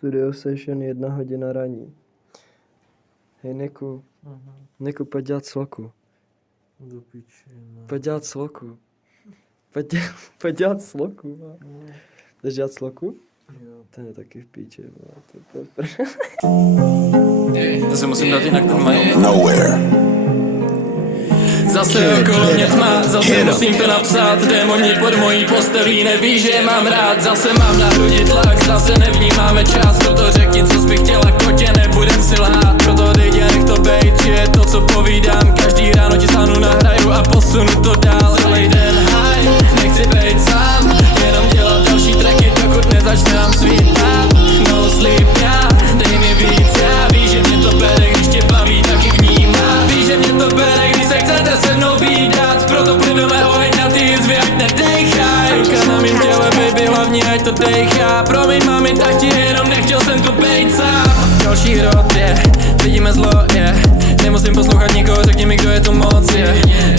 Studio session 1 hodina raní. Hej Niku. Niku, pojď dělat sloku. Do piči, no. Pojď dělat sloku. Pojď dělat sloku. Jdeš dělat sloku? Jo. Ten je taky v píči. Zase musím dát jinak ten mail. Zase okolo mě tma, zase musím to napsat. Démoni pod mojí postelí neví, že je mám rád. Zase mám na hrudi tlak, zase nevnímáme čas. Proto řekni, co jsi bych chtěla, kotě, nebudem si lhát. Proto dej a nech to bejt, že je to, co povídám. Každý ráno ti stánu, nahraju a posunu to dál. Celý den high, nechci bejt sám. Jenom dělat další tracky, dokud nezačnám svítat. No sleep, já, dej mi víc, já víš, že mě to bere, když tě baví, taky vnímá. Víš, že mě to bere, když se chcete se mnou výdat. Proto pliveme oheň na ty jizvy, ať nedejchaj. Ruka na mým těle, baby, hlavně ať to dejchá. Promiň mami, tak ti jenom nechtěl jsem tu bejt sám. Další hrot, vidíme zlo, nemusím poslouchat nikoho, řekni mi, kdo je to moc,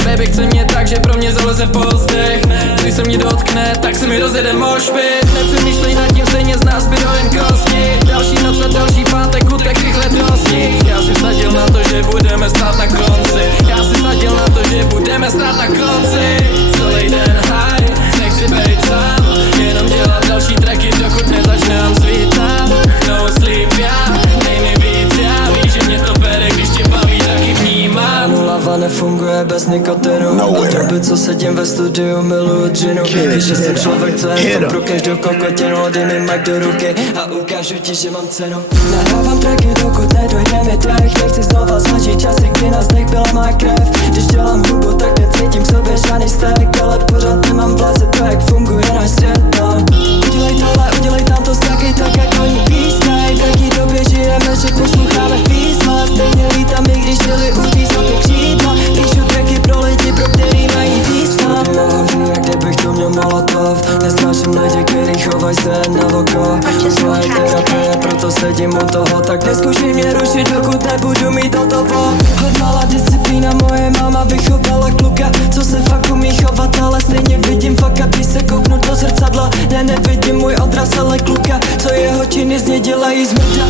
Baby chce mě tak, že pro mě zaleze pozdech. Když se mě dotkne, tak se mi rozjede mošpit. Nepřemýšlej nad tím, stejně z nás zbydou jen kosti. Další noc a další pátek, utek rychle do sníh. Já si sadil na to, že budeme stát na konci. Já si sadil na to, že budeme stát na konci. Celý den high, nechci bejt sám. Jenom dělat další tracky, dokud nezačnám svítat. No sleep, já, dej mi víc, já víš, že mě to bere, když tě baví, taky vnímat. Hlava nefunguje bez nikotinu. Od doby, co sedím ve studiu, miluju džinu. Víš, že jsem člověk, co jen pro každou kokotinu. Dej mi mic do ruky a ukážu ti, že mám cenu. Nahrávám tracky, dokud nedojde mi dech. Nechci znova zažít časy, kdy na zdech byla má krev. Když dělám hudbu, tak necítím k sobě žádný stek. Ale pořád nemám vlase, to jak funguje náš svět, no. Udělej tohle, udělej tamto, skákej tak, jak oni pískají. V jaký době žijeme, že posloucháme fízla. Stejně lítám, i když děli utízám ty křídla. Píšu tracky pro lidi, pro který mají význam. Studio jak kdybych to měl molotov. Nesnáším lidi, který chovaj se na oko. Tohle je terapie, proto sedím u toho. Tak neskušej mě rušit, dokud nebudu mít hotovo. Hodnala disciplína, moje máma vychovala kluka, co se fakt umí chovat, ale stejně vidím fakt, když se kouknu do zrcadla. Nevidím můj odraz, ale kluka, co jeho činy z něj dělají zmrda.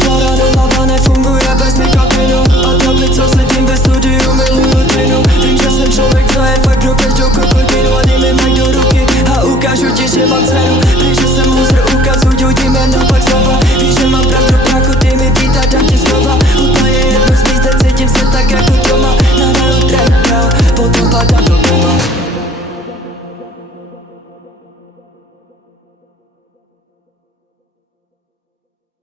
Hlava nefunguje bez nikotinu. Od doby, co sedím ve studiu, miluju džinu. Vím, že jsem člověk, co je fakt pro každou kokotinu. A dej mi mic do ruky a ukážu ti, že mám cenu.